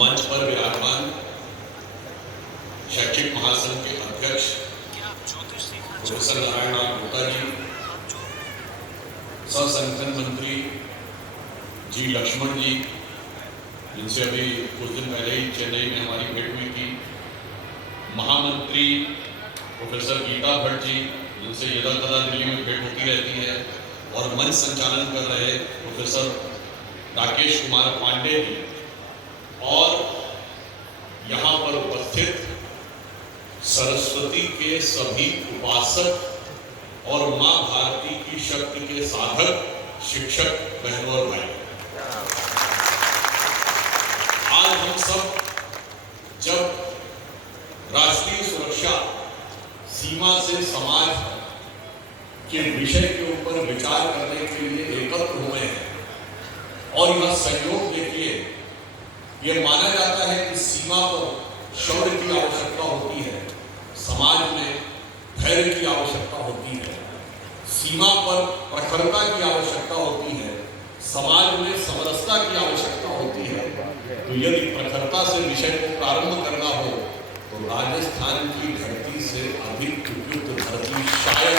मंच पर विराजमान शैक्षिक महासंघ के अध्यक्ष प्रोफेसर नारायण गुप्ता जी, सह संगठन मंत्री जी लक्ष्मण जी, जिनसे अभी कुछ दिन पहले ही चेन्नई में हमारी भेंट हुई थी, महामंत्री प्रोफेसर गीता भट्ट जी, जिनसे यदा कदा दिल्ली में भेंट होती रहती है, और मंच संचालन कर रहे प्रोफेसर राकेश कुमार पांडे जी, और यहाँ पर उपस्थित सरस्वती के सभी उपासक और मां भारती की शक्ति के साधक शिक्षक बहनों और भाई, आज हम सब जब राष्ट्रीय सुरक्षा, सीमा से समाज के विषय के ऊपर विचार करने के लिए एकत्र हुए हैं, और यह सहयोग देखिए, यह माना जाता है कि सीमा पर शौर्य की आवश्यकता होती है, समाज में धैर्य की आवश्यकता होती है, सीमा पर प्रखरता की आवश्यकता होती है, समाज में समरसता की आवश्यकता होती है। तो यदि प्रखरता से विषय को प्रारंभ करना हो तो राजस्थान की धरती से अधिक उपयुक्त धरती शायद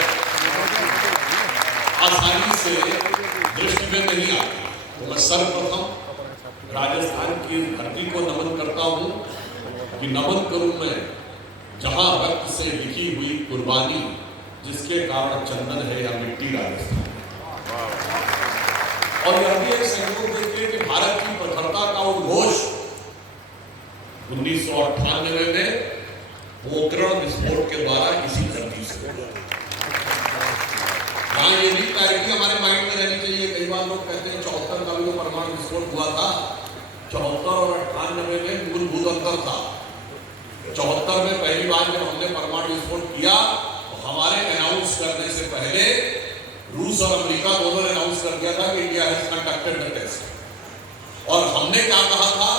आसानी से दृष्टि में नहीं आती। तो मैं सर्वप्रथम राजस्थान की धरती को नमन करता हूं कि नमन करूं मैं जहां रक्त से लिखी हुई कुर्बानी, जिसके कारण चंदन है या मिट्टी राजस्थान। और यह भी एक संयोग देखिए कि भारत की प्रखरता का उद्घोष 1998 में पोखरण विस्फोट के द्वारा इसी धरती से हाँ, ये भी क्लैरिटी हमारे माइंड में रहनी चाहिए। कई बार लोग कहते हैं 74 का भी जो परमाणु विस्फोट हुआ था, 74 और 98 में मूलभूत अंतर था। 74 में पहली बार जब हमने परमाणु विस्फोट किया तो हमारे अनाउंस करने से पहले रूस और अमेरिका दोनों ने अनाउंस कर दिया था कि India has conducted the test. और हमने क्या कहा था,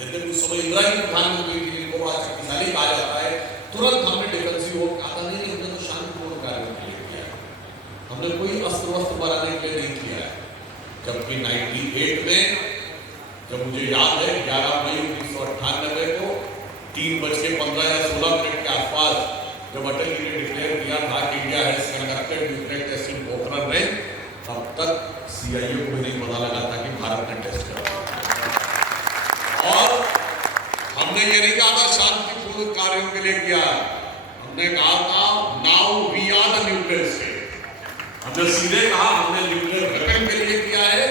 यद्यपि उस समय इंदिरा जी प्रधानमंत्री थी, जिनको बड़ा शक्तिशाली कहा जाता है, तुरंत हमने डिफेंसिव हो कहा था, नहीं हमने तो शांतिपूर्ण कार्य के लिए किया है, हमने कोई अस्त्र वस्त्र बनाने के लिए नहीं किया है। जबकि 98 में जब मुझे याद है 11 मई 1998 को 3:15 या 16 मिनट के आसपास जब अटल जी ने डिक्लेयर किया था कि India has conducted nuclear test in Pokhran में, तब तक सीआईए को भी नहीं पता लगा था कि भारत ने टेस्ट किया। और हमने ये नहीं कहा था शांतिपूर्ण कार्यों के लिए किया, हमने कहा था now we are the nuclear state. हमने सीधे कहा हमने न्यूक्लियर वेपन के लिए किया है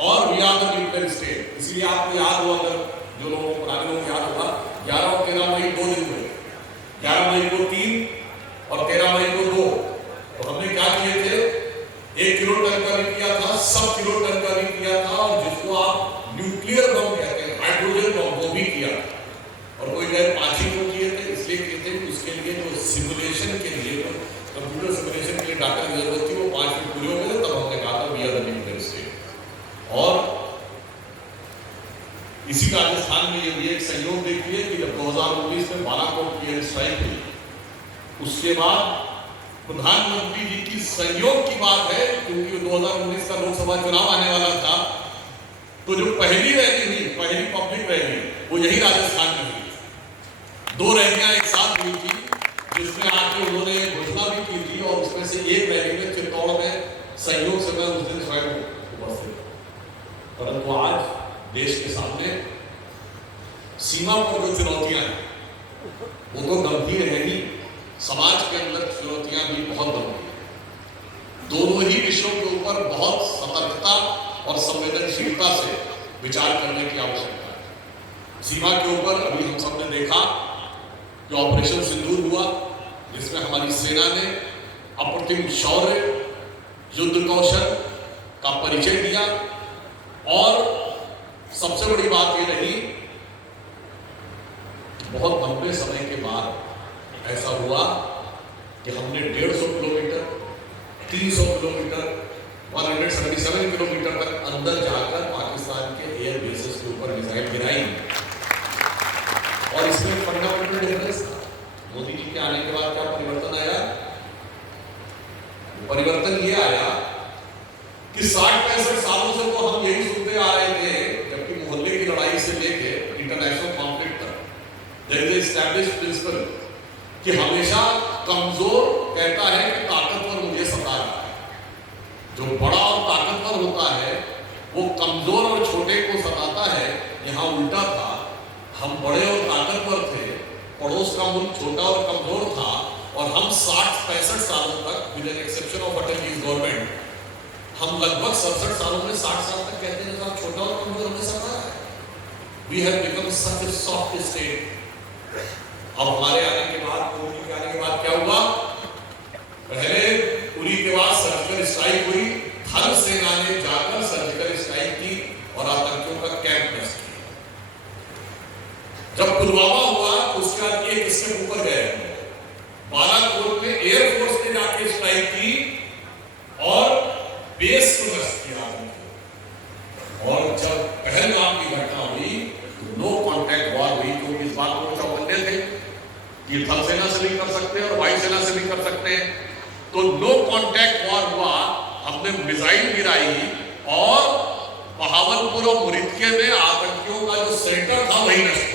और we are the nuclear state. इसलिए आपको याद हो, अगर जो लोगों को पुराने लोगों को याद होगा, 11 और 13 मई 2 दिन हुए, 11 मई को 3 और 13 मई को 2। तो हमने क्या किए थे, 1 किलो टन का भी किया था, 100 किलो टन का भी किया था, और जिसको आप न्यूक्लियर बम कहते हैं, हाइड्रोजन बम, वो भी किया। और कोई कहे 5 ही को किए थे, इसलिए किए थे कि उसके लिए जो सिमुलेशन के लिए, कंप्यूटर सिमुलेशन के लिए डाटा की जरूरत थी, वो 5 में पूरे हो गए। तब हमने कहा था we are the nuclear state. और इसी राजस्थान में ये भी एक सहयोग देखिए कि जब 2019 में बालाकोट की एयर स्ट्राइक हुई, उसके बाद प्रधानमंत्री जी की सहयोग की बात है, क्योंकि 2019 का लोकसभा चुनाव आने वाला था, तो जो पहली रैली हुई, पहली पब्लिक रैली, वो यही राजस्थान में हुई। 2 रैलियां एक साथ हुई थी, जिसमें आके उन्होंने घोषणा भी की थी, और उसमें से एक रैली में चित्तौड़ में सहयोग से मैं उस दिन स्वयं उपस्थित। परंतु आज देश के सामने सीमा पर जो चुनौतियां हैं वो तो गंभीर है ही, समाज के अंदर चुनौतियां भी बहुत गंभीर हैं। दोनों ही विषयों के ऊपर बहुत सतर्कता और संवेदनशीलता से विचार करने की आवश्यकता है। सीमा के ऊपर अभी हम सब ने देखा कि ऑपरेशन सिंदूर हुआ, जिसमें हमारी सेना ने अप्रतिम शौर्य, युद्ध कौशल का परिचय दिया। और सबसे बड़ी बात ये रही, बहुत लंबे समय के बाद ऐसा हुआ कि हमने 150 किलोमीटर, 300 किलोमीटर, 177 किलोमीटर तक अंदर जाकर पाकिस्तान के एयर बेसेस के ऊपर मिसाइल गिराई। और इसमें फंडामेंटल डिफरेंस था। मोदी जी के आने के बाद क्या परिवर्तन आया? परिवर्तन ये आया कि 60-65 सालों से तो हम यही सुनते आ रहे थे, जबकि मोहल्ले की लड़ाई से लेके इंटरनेशनल एस्टैब्लिश प्रिंसिपल कि हमेशा कमजोर कहता है कि ताकतवर मुझे सता रहा है, जो बड़ा और ताकतवर होता है वो कमजोर और छोटे को सताता है। यहां उल्टा था, हम बड़े और ताकतवर थे, पड़ोस का मुल्क छोटा और कमजोर था, और हम 60-65 सालों तक, with an exception of Atal जी's गवर्नमेंट, हम लगभग 67 सालों में 60 साल तक कहते हैं साहब छोटा और कमजोर हमने सता है। We have become such a soft state. अब हमारे आने के बाद, मोदी के आने के बाद क्या हुआ? पहले उरी के बाद सर्जिकल स्ट्राइक हुई, थल सेना ने जाकर सर्जिकल स्ट्राइक की और आतंकियों का कैंप नष्ट किया। जब पुलवामा हुआ उसके बाद एक इससे ऊपर गए, बालाकोट में एयरफोर्स ने जाके स्ट्राइक की और बेस को नष्ट किया। और जब पहलगाम की घटना हुई तो नो कॉन्टैक्ट वॉर हुई, क्योंकि इस बात को चौकन्ने थे कि थल सेना से भी कर सकते हैं और वायु सेना से भी कर सकते हैं। तो नो कॉन्टैक्ट वॉर हुआ, हमने मिसाइल गिराई और बहावलपुर और मुरिदके में आतंकियों का जो सेंटर था वही नष्ट